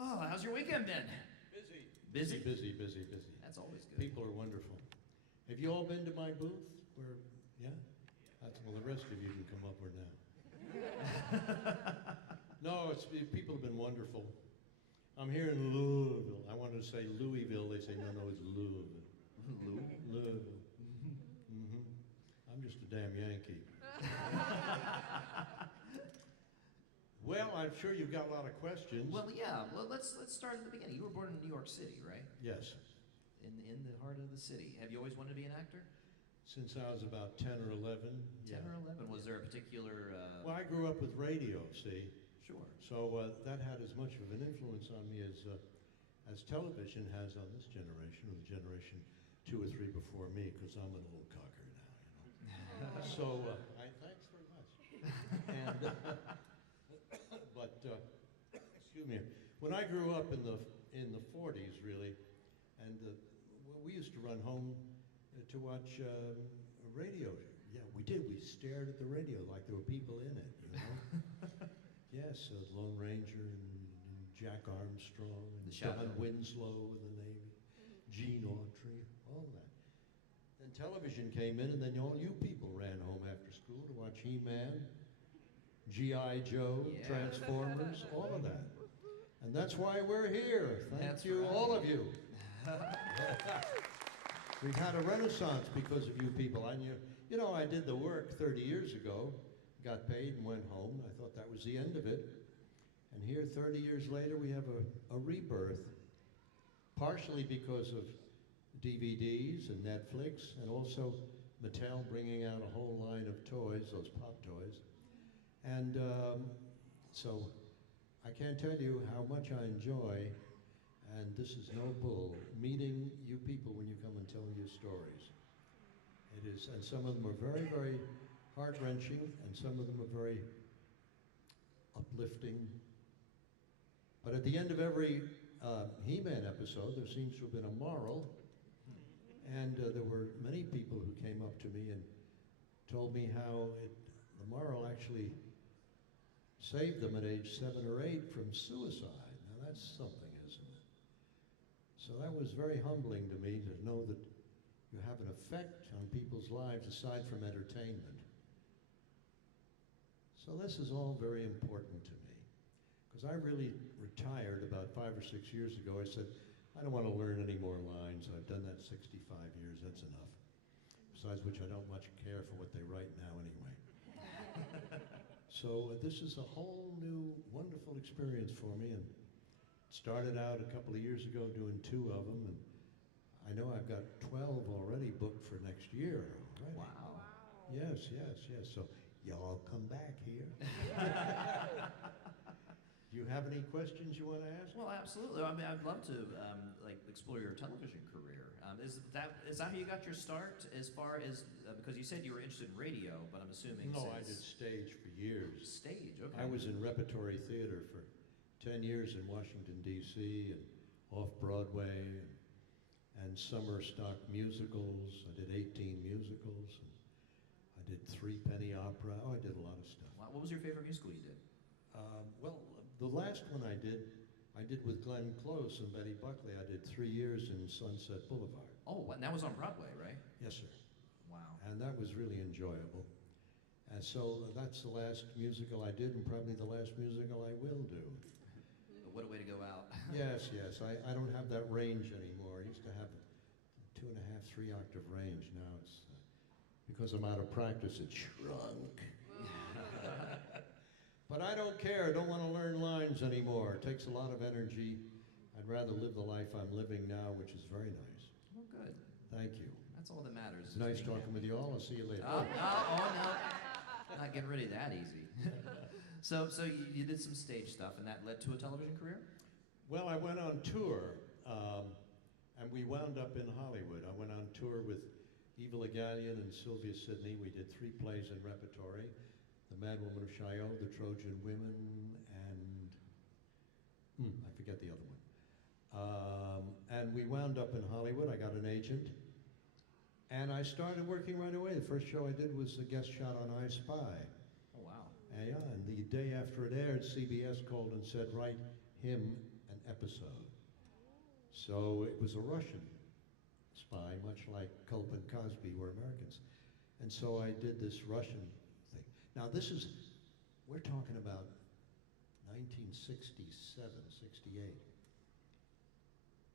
Oh, how's your weekend been? Busy. Busy? Busy, busy, busy. That's always good. People are wonderful. Have you all been to my booth? Yeah? Well, the rest of you can come up or now. No, people have been wonderful. I'm here in Louisville. I wanted to say Louisville. They say, no, it's Louisville. Louisville. Mm-hmm. I'm just a damn Yankee. Well, I'm sure you've got a lot of questions. Well, yeah. Well, let's start at the beginning. You were born in New York City, right? Yes. In the heart of the city. Have you always wanted to be an actor? Since I was about 10 or 11. 10 or 11. Was there a particular... Well, I grew up with radio, see? Sure. So that had as much of an influence on me as television has on this generation, or the generation 2 or 3 before me, because I'm an old cocker now, you know. So, thanks very much. And, but, excuse me, when I grew up in the 40s, really, and we used to run home to watch radio. Yeah, we did. We stared at the radio like there were people in it, you know. Yes, Lone Ranger and Jack Armstrong and Don Winslow in the Navy, Gene Autry, all of that. Then television came in, and then all you people ran home after school to watch He-Man, G.I. Joe, yeah. Transformers, all of that. And that's why we're here. Thank you, right. All of you. We've had a renaissance because of you people. I knew, you know, I did the work 30 years ago, got paid and went home. I thought that was the end of it. And here, 30 years later, we have a rebirth, partially because of DVDs and Netflix, and also Mattel bringing out a whole line of toys, those pop toys. And so I can't tell you how much I enjoy, and this is no bull, meeting you people when you come and tell your stories. It is, and some of them are very, very heart-wrenching, and some of them are very uplifting. But at the end of every He-Man episode, there seems to have been a moral, and there were many people who came up to me and told me how the moral actually saved them at age 7 or 8 from suicide. Now that's something, isn't it? So that was very humbling to me to know that you have an effect on people's lives aside from entertainment. So this is all very important to me, because I really retired about 5 or 6 years ago. I said, I don't want to learn any more lines. I've done that 65 years, that's enough. Besides which, I don't much care for what they write now anyway. So this is a whole new, wonderful experience for me, and started out a couple of years ago doing 2 of them, and I know I've got 12 already booked for next year already. Wow. Yes, yes, yes. So y'all come back here. Do you have any questions you want to ask? Well, absolutely. I mean, I'd love to like explore your television career. Is that how you got your start? As far as because you said you were interested in radio, but I'm assuming no, I did stage for years. Stage, okay. I was in repertory theater for 10 years in Washington D.C. and off Broadway and summer stock musicals. I did 18 musicals. And I did 3 penny opera. Oh, I did a lot of stuff. Wow. What was your favorite musical you did? Well, the last one I did with Glenn Close and Betty Buckley. I did 3 years in Sunset Boulevard. Oh, and that was on Broadway, right? Yes, sir. Wow. And that was really enjoyable. And so that's the last musical I did, and probably the last musical I will do. What a way to go out. Yes, yes. I don't have that range anymore. I used to have 2.5, 3 octave range. Now it's, because I'm out of practice, it's shrunk. But I don't care. I don't want to learn lines anymore. It takes a lot of energy. I'd rather live the life I'm living now, which is very nice. Well, good. Thank you. That's all that matters. It's nice talking with you all. I'll see you later. Oh, no. Not getting rid of that easy. So you did some stage stuff, and that led to a television career? Well, I went on tour, and we wound up in Hollywood. I went on tour with Eva Le Gallienne and Sylvia Sidney. We did 3 plays in repertory. The Mad Woman of Chaillot, The Trojan Women, and I forget the other one. And we wound up in Hollywood. I got an agent, and I started working right away. The first show I did was a guest shot on I Spy. Oh, wow. And the day after it aired, CBS called and said, write him an episode. So it was a Russian spy, much like Culp and Cosby were Americans. And so I did this Russian thing. Now we're talking about 1967, 68.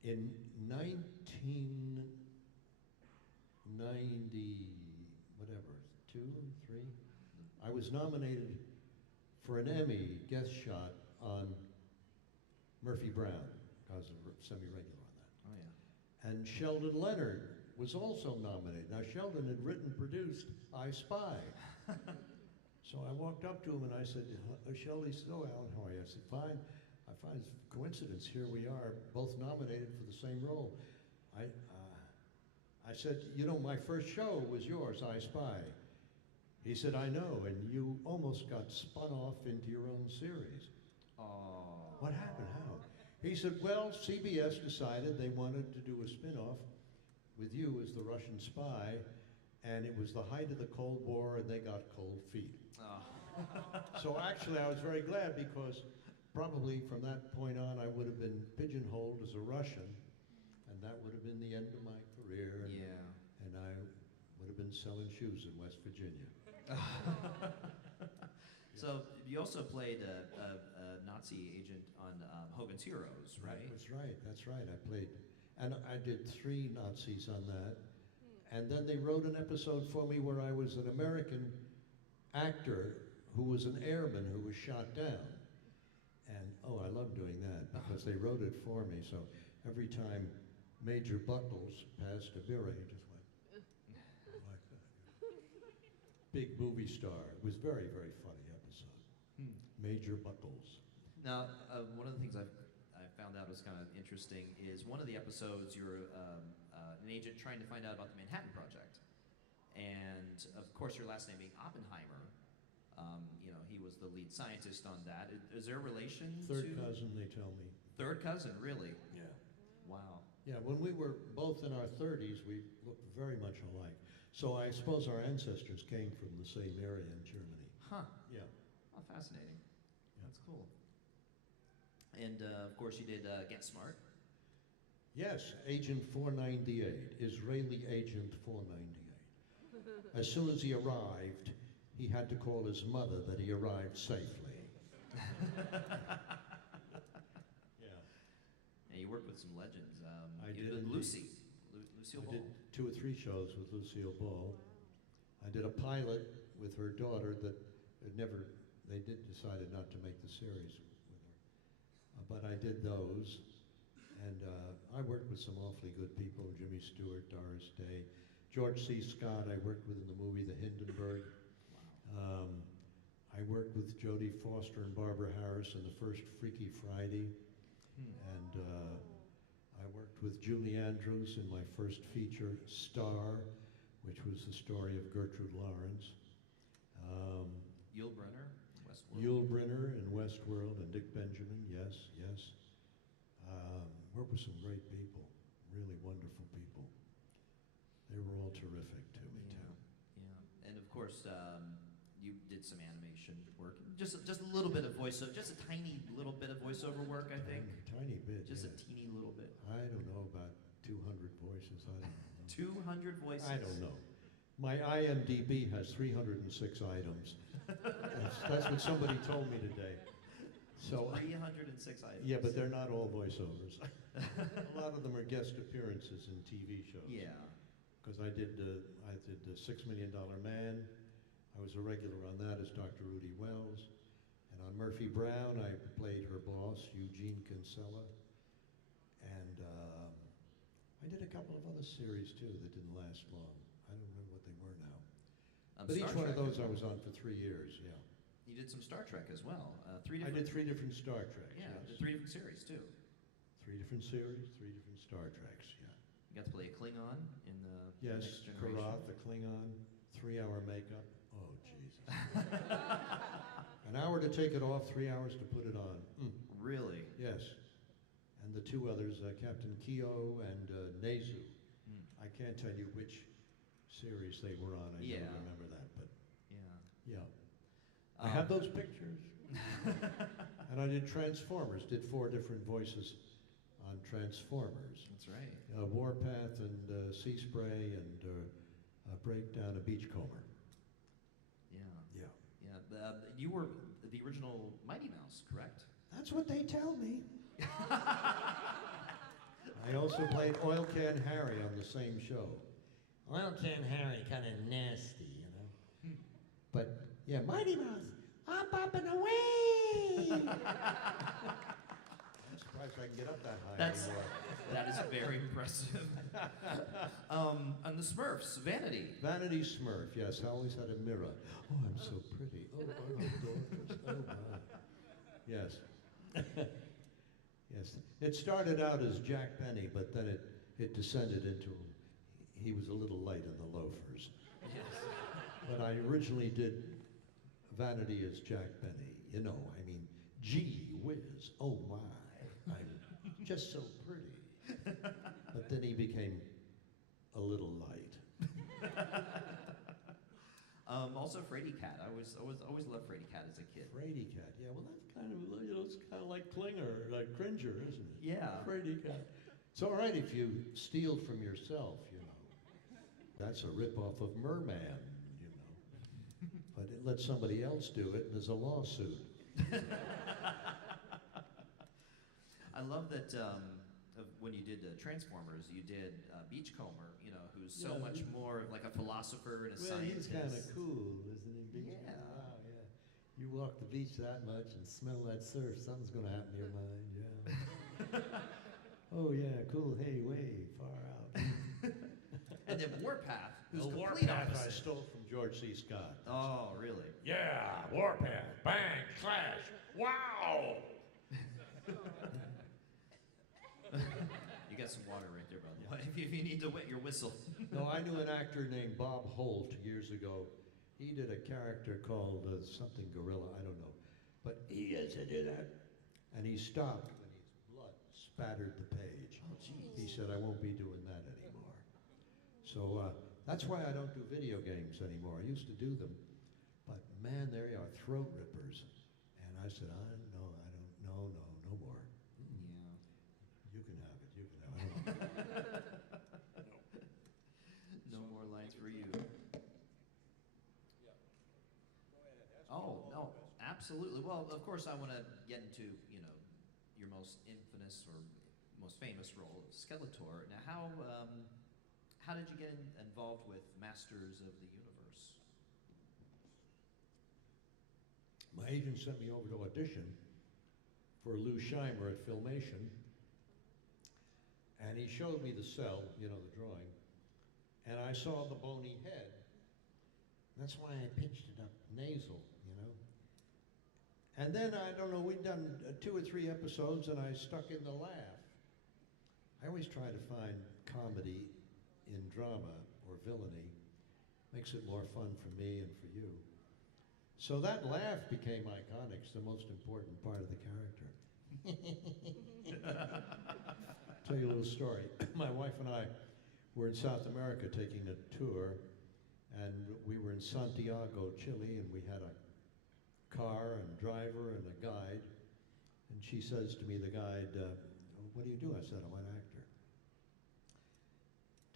In 1990, whatever, 2, 3, I was nominated for an Emmy guest shot on Murphy Brown. I was semi-regular on that. Oh, yeah. And Sheldon Leonard was also nominated. Now, Sheldon had written, produced I Spy. So I walked up to him and I said, Sheldon, he said, oh, Alan, how are you? I said, fine. I find it's a coincidence. Here we are, both nominated for the same role. I said, you know, my first show was yours, I Spy. He said, I know, and you almost got spun off into your own series. Oh. What happened? How? He said, well, CBS decided they wanted to do a spin-off with you as the Russian spy, and it was the height of the Cold War, and they got cold feet. Oh. So actually, I was very glad because probably from that point on, I would have been pigeonholed as a Russian, and that would have been the end of my career, and, and I would have been selling shoes in West Virginia. So you also played a Nazi agent on Hogan's Heroes, right? That's right, that's right. I played, and I did 3 Nazis on that. And then they wrote an episode for me where I was an American actor who was an airman who was shot down. And, oh, I love doing that because they wrote it for me. So every time Major Buckles passed a beer, he just went like that. Big movie star. It was very, very funny episode. Major Buckles. Now, one of the things I found out was kind of interesting is one of the episodes you're an agent trying to find out about the Manhattan Project. And, of course, your last name being Oppenheimer, you know, he was the lead scientist on that. Is there a relation Third cousin, they tell me. Third cousin, really? Yeah. Wow. Yeah, when we were both in our 30s, we looked very much alike. So I suppose our ancestors came from the same area in Germany. Huh. Yeah. Oh, fascinating. That's cool. And, of course, you did Get Smart. Yes, Agent 498, Israeli Agent 498. As soon as he arrived, he had to call his mother that he arrived safely. Yeah. And you worked with some legends. I you did. Lucille I Ball. did 2 or 3 shows with Lucille Ball. I did a pilot with her daughter that they decided not to make the series with her. But I did those. And I worked with some awfully good people, Jimmy Stewart, Doris Day. George C. Scott I worked with in the movie The Hindenburg. Wow. I worked with Jodie Foster and Barbara Harris in the first Freaky Friday. And I worked with Julie Andrews in my first feature, Star, which was the story of Gertrude Lawrence. Yul Brynner, Westworld. Yul Brynner in Westworld and Dick Benjamin, yes, yes. Worked with some great people, really wonderful people. They were all terrific to me, too. Yeah, and of course, you did some animation work. Just a little bit of voiceover, just a tiny little bit of voiceover work, I think. Tiny bit, Just yeah. a teeny little bit. I don't know, about 200 voices, I don't know. 200 voices? I don't know. My IMDb has 306 items. That's what somebody told me today. So 306 items. Yeah, but they're not all voiceovers. A lot of them are guest appearances in TV shows. Yeah. Because I did the $6 Million Man. I was a regular on that as Dr. Rudy Wells. And on Murphy Brown, I played her boss, Eugene Kinsella. And I did a couple of other series, too, that didn't last long. I don't remember what they were now. But each one of those I was on for 3 years, yeah. You did some Star Trek as well. I did 3 different Star Treks, Yeah, yes. 3 different series, too. 3 different series, 3 different Star Treks, yeah. You got to play a Klingon in the Yes, Next Generation. Karath, the Klingon, 3-hour makeup. Oh, Jesus. An hour to take it off, 3 hours to put it on. Really? Yes. And the 2 others, Captain Keogh and Nezu. I can't tell you which series they were on. I don't remember that, but Yeah. yeah. I have those pictures. And I did Transformers, did 4 different voices on Transformers. That's right. Warpath and Sea Spray and Breakdown, a Beachcomber. Yeah. Yeah. Yeah. You were the original Mighty Mouse, correct? That's what they tell me. I also played Oil Can Harry on the same show. Oil Can Harry, kind of nasty, you know. But yeah, Mighty Mouse, I'm popping away. I'm surprised I can get up that high anymore. That is very impressive. And the Smurfs, Vanity. Vanity Smurf, yes. I always had a mirror. Oh, I'm so pretty. Oh, I'm gorgeous. Oh, my. Yes. Yes. It started out as Jack Benny, but then it descended into, he was a little light in the loafers. Yes. But I originally did Vanity as Jack Benny. You know, I mean, gee whiz, oh my, I'm just so pretty. But then he became a little light. Also, Frady Cat. I always loved Frady Cat as a kid. Frady Cat, yeah. Well, that's kind of, you know, it's kind of like Klinger, like Cringer, isn't it? Yeah. Frady Cat. It's all right if you steal from yourself, you know. That's a ripoff of Merman, you know. But it lets somebody else do it, and there's a lawsuit. I love that when you did Transformers, you did Beachcomber, you know, who's so much more of like a philosopher and a scientist. He's kind of cool, isn't he? Yeah. Wow, yeah. You walk the beach that much and smell that surf, something's going to happen to your mind, yeah. Oh, yeah, cool. Hey, way far out. And then Warpath, who's The complete Warpath I opposite. stole from George C. Scott. Oh, really? Yeah, Warpath, bang, clash, wow! You got some water right there, by the way, if you need to wet your whistle. No, I knew an actor named Bob Holt years ago. He did a character called something Gorilla, I don't know. But he used to do that. And he stopped when his blood spattered the page. Oh, jeez. He said, I won't be doing that anymore. So that's why I don't do video games anymore. I used to do them. But man, they are throat rippers. And I said, no more. Yeah. You can have it, you can have it. No more lines for you. Oh, no, absolutely. Well, of course, I want to get into, you know, your most infamous or most famous role, Skeletor. Now, how did you get involved with Masters of the Universe? My agent sent me over to audition for Lou Scheimer at Filmation. And he showed me the cell, you know, the drawing. And I saw the bony head. That's why I pitched it up nasal, you know. And then, I don't know, we'd done 2 or 3 episodes and I stuck in the laugh. I always try to find comedy in drama or villainy. Makes it more fun for me and for you. So that laugh became iconic. It's the most important part of the character. Tell you a little story. My wife and I were in South America taking a tour, and we were in Santiago, Chile, and we had a car and driver and a guide. And she says to me, the guide, what do you do? I said, I'm an actor.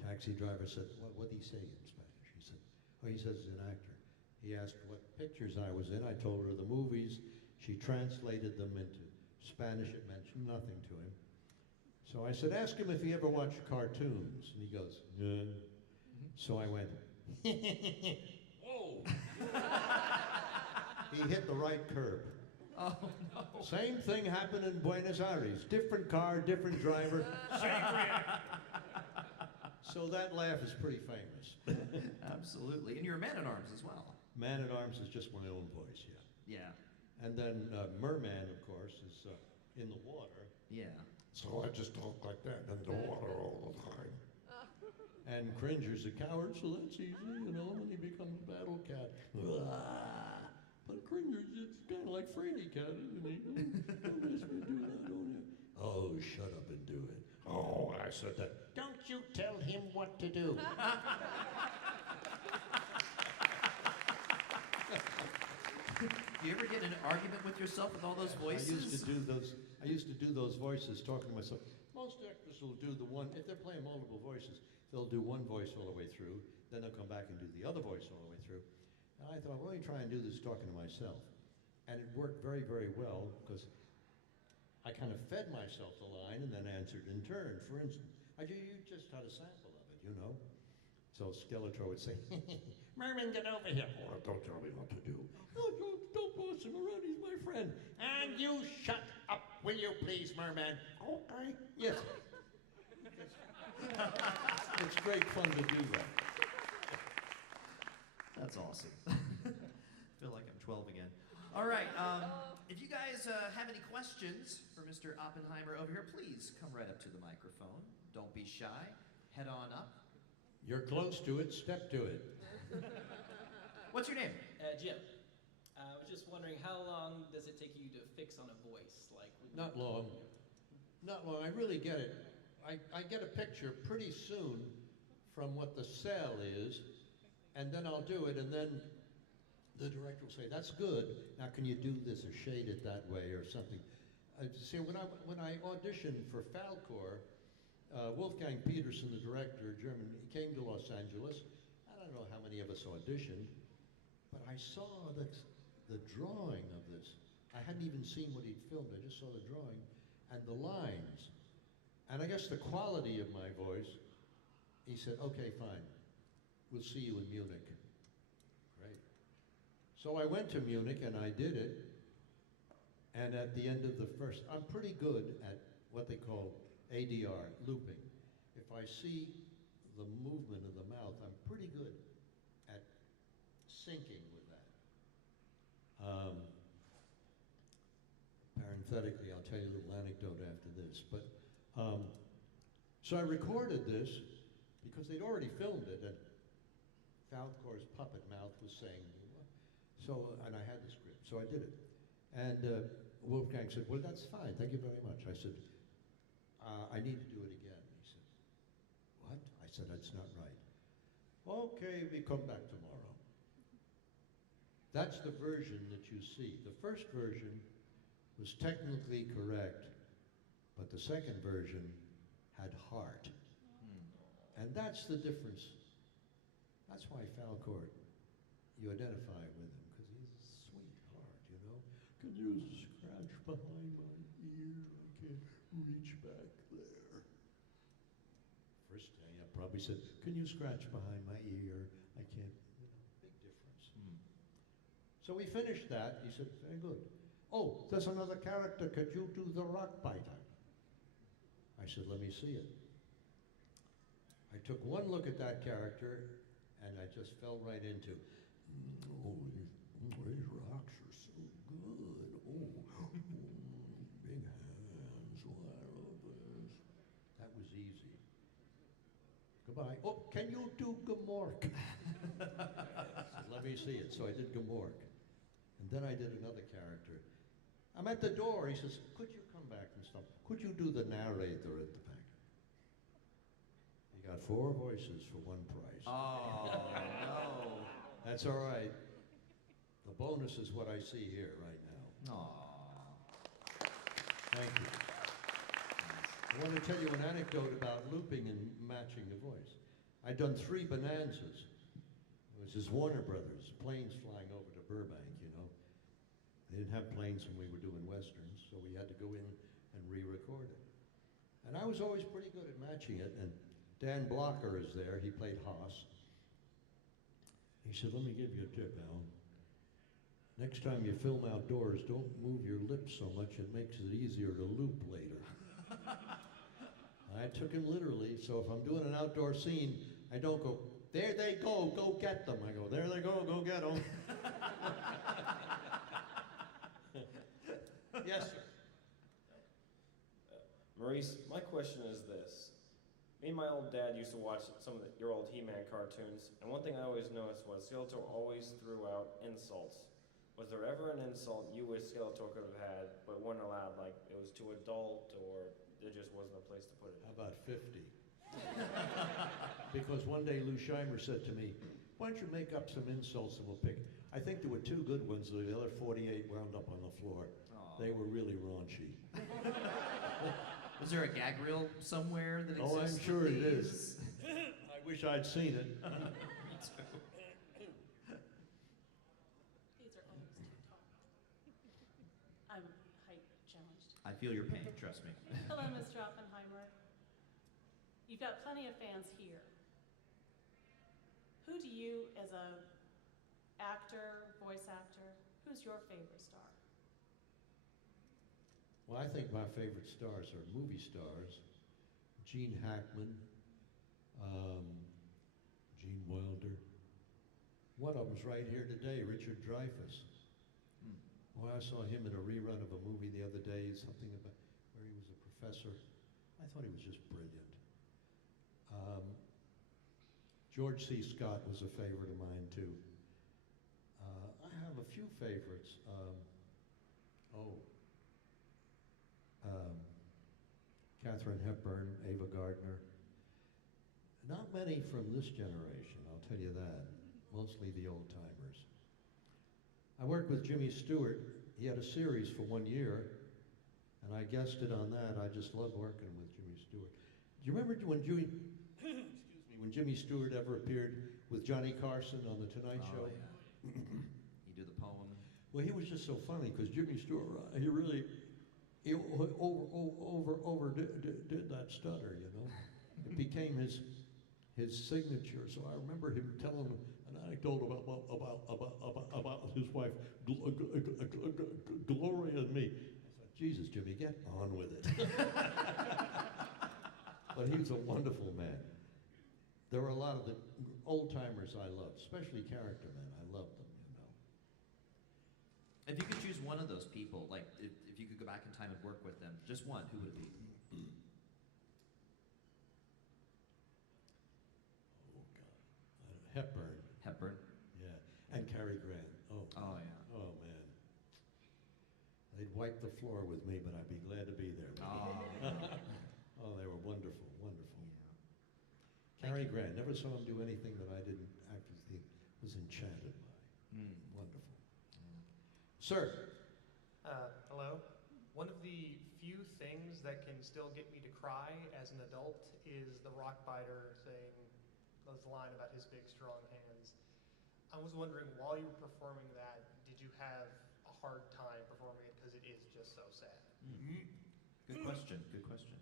Taxi driver said, what did he say in Spanish? He said, he says he's an actor. He asked what pictures I was in. I told her the movies. She translated them into Spanish. It meant nothing to him. So I said, ask him if he ever watched cartoons. And he goes, yeah. So I went, Whoa! He hit the right curb. Oh, no. Same thing happened in Buenos Aires. Different car, different driver. Same reaction. So that laugh is pretty famous. Absolutely. And you're a Man-at-Arms as well. Man-at-Arms is just my own voice, yeah. Yeah. And then Merman, of course, is in the water. Yeah. So I just talk like that in the water all the time. And Cringer's a coward, so that's easy, you know, when he becomes Battle Cat. But Cringer's just kind of like Frady Cat, isn't he? Don't ask me to do that, don't you? Oh, shut up and do it. Oh, I said that. Don't you tell him what to do. Do you ever get in an argument with yourself with all those voices? I used to do those voices, talking to myself. Most actors will do the one, if they're playing multiple voices, they'll do one voice all the way through, then they'll come back and do the other voice all the way through. And I thought, well, let me try and do this talking to myself. And it worked very, very well, because I kind of fed myself the line and then answered in turn. For instance, you just had a sample of it, you know? So Skeletor would say, Merman, get over here. Oh, don't tell me what to do. Oh, don't boss him around, he's my friend. And you shut up, will you please, merman? Okay. Yes. It's great fun to do that. That's awesome. I feel like I'm 12 again. All right, if you guys have any questions for Mr. Oppenheimer over here, please come right up to the microphone. Don't be shy. Head on up. You're close to it, step to it. What's your name? Jim. I was just wondering, how long does it take you to fix on a voice? Like, Not long. Not long. I really get it. I get a picture pretty soon from what the cell is, and then I'll do it, and then the director will say, that's good. Now can you do this or shade it that way or something? See, when I auditioned for Falkor, Wolfgang Petersen, the director, German, he came to Los Angeles. I don't know how many of us auditioned, but I saw the drawing of this. I hadn't even seen what he'd filmed. I just saw the drawing and the lines. And I guess the quality of my voice, he said, okay, fine. We'll see you in Munich. Great. So I went to Munich and I did it. And at the end of the first, I'm pretty good at what they call ADR, looping. If I see the movement of the mouth, I'm pretty good at syncing with that. Parenthetically, I'll tell you a little anecdote after this. But so I recorded this because they'd already filmed it, and Falkor's puppet mouth was saying, so, and I had the script, so I did it. And Wolfgang said, well, that's fine, thank you very much. I said, I need to do it again. He said, what? I said, that's not right. Okay, we come back tomorrow. That's the version that you see. The first version was technically correct, but the second version had heart. And that's the difference. That's why Falkor, you identify with him, because he's a sweetheart, you know? Can you scratch behind my ear? I can't reach back there. First day I probably said, can you scratch behind my ear? I can't, you know, big difference. So we finished that. He said, very good. Oh, there's another character. Could you do the rock biter? I said, let me see it. I took one look at that character, and I just fell right into, oh, these rocks are so good. Oh, big hands, what are this? That was easy. Goodbye. Oh, can you do Gamork? I said, let me see it. So I did Gamork. And then I did another character. I'm at the door. He says, could you come back and stop? Could you do the narrator at the back? You got 4 voices for one price. Oh, no. That's all right. The bonus is what I see here right now. Aw. Thank you. I want to tell you an anecdote about looping and matching the voice. I'd done 3 Bonanzas. It was his Warner Brothers, planes flying over to Burbank, you know. They didn't have planes when we were doing westerns, so we had to go in and re-record it. And I was always pretty good at matching it, and Dan Blocker is there. He played Haas. He said, let me give you a tip, Alan. Next time you film outdoors, don't move your lips so much. It makes it easier to loop later. I took him literally, so if I'm doing an outdoor scene, I don't go, there they go get them. I go, there they go get them. Yes, sir. Maurice, my question is this. Me and my old dad used to watch some of your old He-Man cartoons, and one thing I always noticed was Skeletor always threw out insults. Was there ever an insult you wish Skeletor could have had, but weren't allowed, like it was too adult, or there just wasn't a place to put it? How about 50? Because one day Lou Scheimer said to me, Why don't you make up some insults and we'll pick? I think there were 2 good ones. The other 48 wound up on the floor. Aw. They were really raunchy. Was there a gag reel somewhere that exists? Oh, I'm sure with it these? is. I wish I'd seen it. Me too. These are always too tall. I'm height challenged. I feel your pain, trust me. Hello, Mr. Oppenheimer. You've got plenty of fans here. Who do you, as a actor, voice actor, who's your favorite star? Well, I think my favorite stars are movie stars. Gene Hackman, Gene Wilder. One of them's right here today, Richard Dreyfuss. Hmm. Well, I saw him in a rerun of a movie the other day, something about where he was a professor. I thought he was just brilliant. George C. Scott was a favorite of mine, too. I have a few favorites. Katharine Hepburn, Ava Gardner. Not many from this generation, I'll tell you that. Mostly the old timers. I worked with Jimmy Stewart. He had a series for 1 year, and I guested on that. I just loved working with Jimmy Stewart. Do you remember when when Jimmy Stewart ever appeared with Johnny Carson on The Tonight Show? Yeah. You do the poem. Well, he was just so funny because Jimmy Stewart, he really overdid that stutter, you know. It became his signature. So I remember him telling an anecdote about his wife, Gloria and me. I thought, Jesus, Jimmy, get on with it. But he was a wonderful man. There were a lot of the old timers I loved, especially character men. I loved them, you know. If you could choose one of those people, like if you could go back in time and work with them, just one, who would it be? Oh, God. Hepburn. Hepburn. Yeah. And Cary Grant. Oh. Oh yeah. Oh, man. They'd wipe the floor with me, but I'd be glad to be there. Oh. Oh, they were wonderful, wonderful. Thank Cary you. Grant, never saw him do anything that I didn't actually was enchanted by. Mm. Wonderful. Sir. Hello. One of the few things that can still get me to cry as an adult is the rock biter saying this line about his big, strong hands. I was wondering, while you were performing that, did you have a hard time performing it because it is just so sad? Mm. Good question. Good question.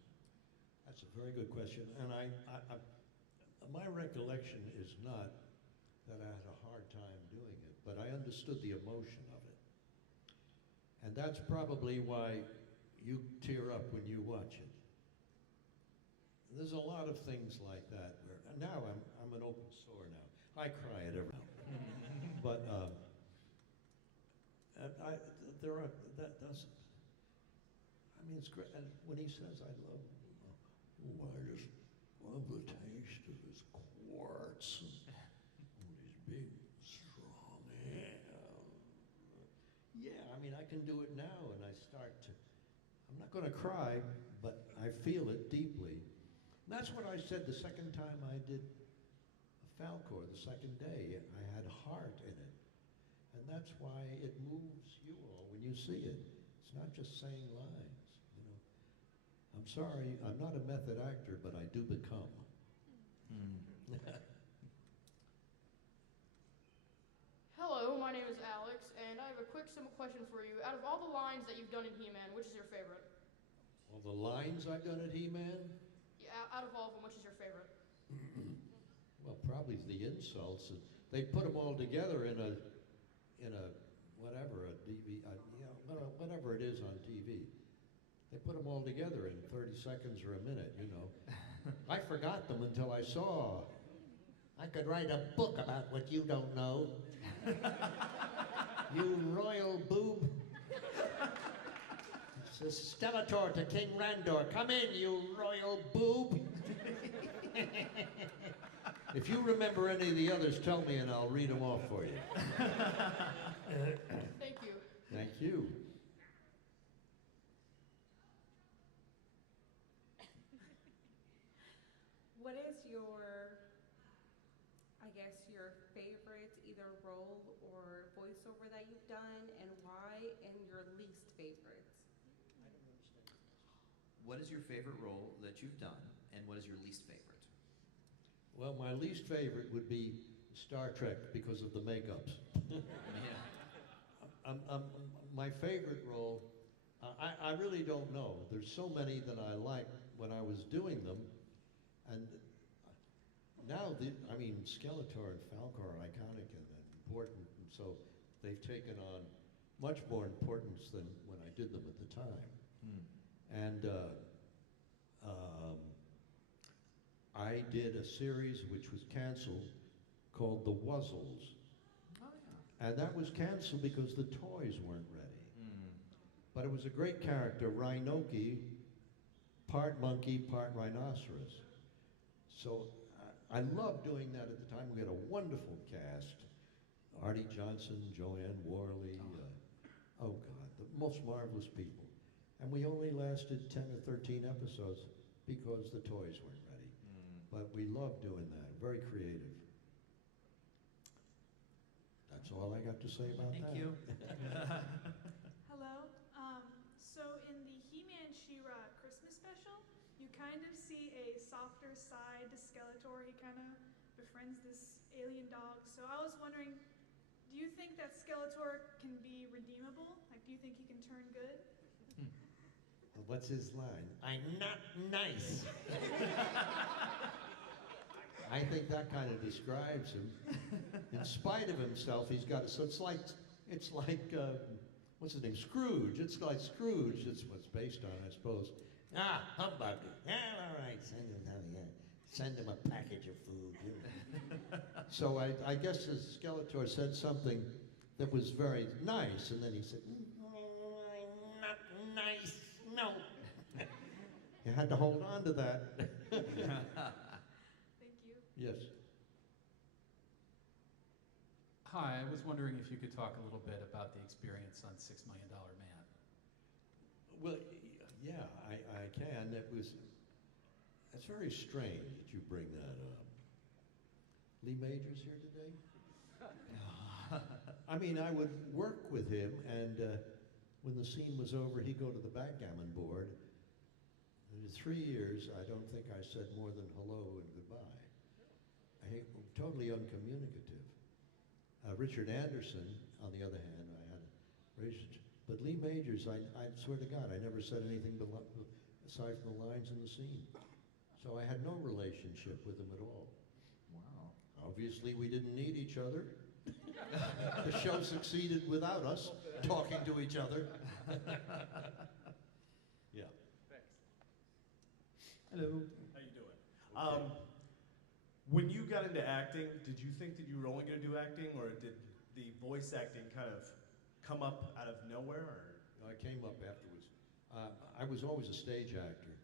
That's a very good question. And my recollection is not that I had a hard time doing it, but I understood the emotion of it. And that's probably why you tear up when you watch it. There's a lot of things like that. And now I'm an open sore now. I cry at every but that doesn't. I mean, it's great. And when he says, "I love," I just love the taste of his quartz and his big, strong hands. Yeah, I mean, I can do it now, and I start to. I'm not going to cry, but I feel it deeply. And that's what I said the second time I did Falcor, the second day. I had heart in it. And that's why it moves you all when you see it. It's not just saying lines, you know. I'm sorry, I'm not a method actor, but I do become. Hello, my name is Alex, and I have a quick, simple question for you. Out of all the lines that you've done in He-Man, which is your favorite? All the lines I've done at He-Man? Yeah, out of all of them, which is your favorite? Well, probably the insults. They put them all together in a whatever, a DV, whatever it is on TV. They put them all together in 30 seconds or a minute, you know. I forgot them until I saw. I could write a book about what you don't know. You royal boob. It says Skeletor to King Randor. Come in, you royal boob. If you remember any of the others, tell me and I'll read them off for you. Thank you. Thank you. What is your, I guess, your favorite either role or voiceover that you've done, and why, and your least favorites. I don't understand. What is your favorite role that you've done, and what is your least favorite? Well, my least favorite would be Star Trek because of the makeups. Yeah. My favorite role, I really don't know. There's so many that I liked when I was doing them, and now, Skeletor and Falcor are iconic and important, and so they've taken on much more importance than when I did them at the time. And I did a series which was canceled called The Wuzzles. Oh, yeah. And that was canceled because the toys weren't ready. But it was a great character, Rhinoki, part monkey, part rhinoceros. So I loved doing that at the time. We had a wonderful cast. Artie Johnson, Joanne Worley, oh God, the most marvelous people. And we only lasted 10 or 13 episodes because the toys weren't ready. But we loved doing that, very creative. That's all I got to say about that. Thank you. Hello. So in the He-Man She-Ra Christmas special, you kind of see a softer side to Skeletor. He kind of befriends this alien dog. So I was wondering, do you think that Skeletor can be redeemable? Like, do you think he can turn good? What's his line? I'm not nice. I think that kind of describes him. In spite of himself, he's got. So it's like what's his name? Scrooge. It's like Scrooge. It's what's based on, I suppose. Ah, humbug. Yeah, all right. Send him a package of food. So I guess Skeletor said something that was very nice, and then he said, "I'm not nice. No." You had to hold on to that. Thank you. Yes. Hi, I was wondering if you could talk a little bit about the experience on $6 Million Man. Well, yeah, I can. That's very strange that you bring that up. Lee Majors here today? I mean, I would work with him, and when the scene was over, he'd go to the backgammon board. And in 3 years, I don't think I said more than hello and goodbye. I'm totally uncommunicative. Richard Anderson, on the other hand, I had a relationship. But Lee Majors, I swear to God, I never said anything aside from the lines in the scene. So I had no relationship with him at all. Wow. Obviously, we didn't need each other. The show succeeded without us talking to each other. Yeah. Thanks. Hello. How you doing? When you got into acting, did you think that you were only going to do acting, or did the voice acting kind of come up out of nowhere? Or? I came up afterwards. I was always a stage actor,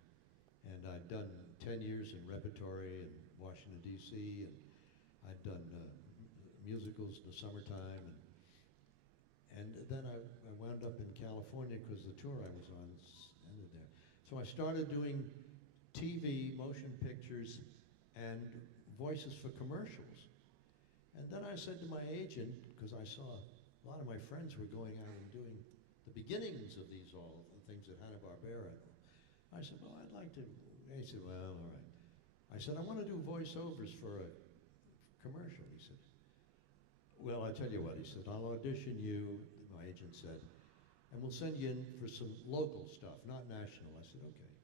and I'd done 10 years in repertory in Washington, D.C., and I'd done musicals in the summertime, and then I wound up in California because the tour I was on ended there. So I started doing TV, motion pictures, and voices for commercials. And then I said to my agent, because I saw a lot of my friends were going out and doing the beginnings of these all the things at Hanna-Barbera. I said, well, I'd like to. He said, well, all right. I said, I want to do voiceovers for a commercial. He said, well, I tell you what. He said, I'll audition you, my agent said, and we'll send you in for some local stuff, not national. I said, okay.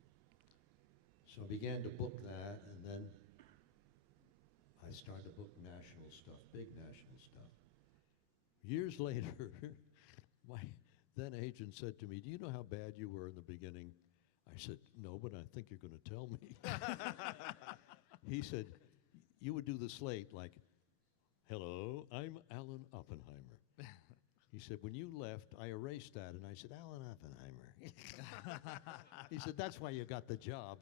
So I began to book that, and then I started to book national stuff, big national stuff. Years later, my then agent said to me, do you know how bad you were in the beginning? I said, no, but I think you're going to tell me. He said, you would do the slate like, hello, I'm Alan Oppenheimer. He said, when you left, I erased that, and I said, Alan Oppenheimer. He said, that's why you got the job.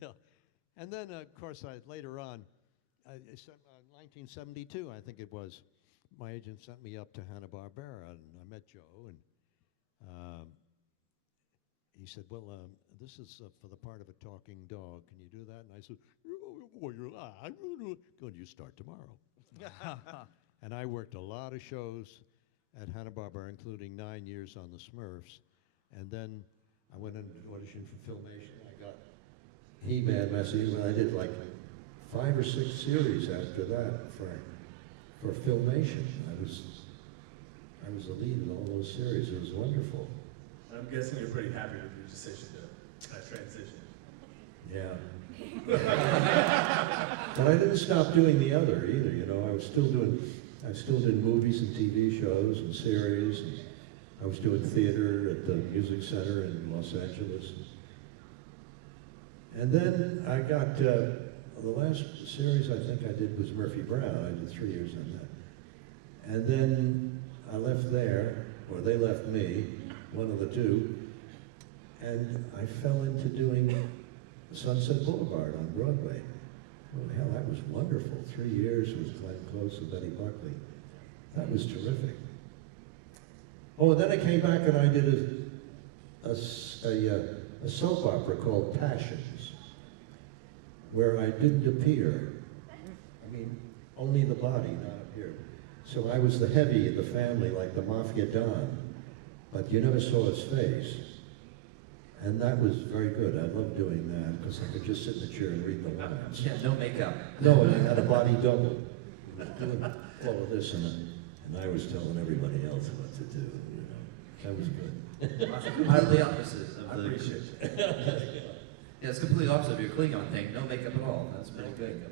Yeah. And then, of course, later on, 1972, I think it was, my agent sent me up to Hanna-Barbera, and I met Joe, and he he said, well, this is for the part of a talking dog. Can you do that? And I said, go and you start tomorrow. And I worked a lot of shows at Hanna-Barbera, including 9 years on the Smurfs. And then I went and auditioned for Filmation. I got He-Man messages, and I did like 5 or 6 series after that for Filmation. I was the lead in all those series. It was wonderful. And I'm guessing you're pretty happy with your decision to transition. Yeah. But I didn't stop doing the other either, you know. I still did movies and TV shows and series. And I was doing theater at the Music Center in Los Angeles. And then I got, the last series I think I did was Murphy Brown. I did 3 years on that. And then I left there, or they left me, one of the two, and I fell into doing Sunset Boulevard on Broadway. Well, hell, that was wonderful. 3 years with Glenn Close and Betty Buckley. That was terrific. Oh, and then I came back and I did a soap opera called Passions, where I didn't appear. I mean, only the body, not appear. So I was the heavy in the family, like the Mafia Don, but you never saw his face. And that was very good. I loved doing that because I could just sit in the chair and read the lines. Yeah, no makeup. No, and I had a body double. Doing all of this, and I was telling everybody else what to do. You know, that was good. Completely opposite of I the. appreciate it. Yeah, it's completely opposite of your Klingon thing. No makeup at all. That's pretty good.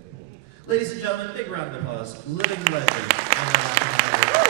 Ladies and gentlemen, big round of applause. Living legend. Alan Oppenheimer.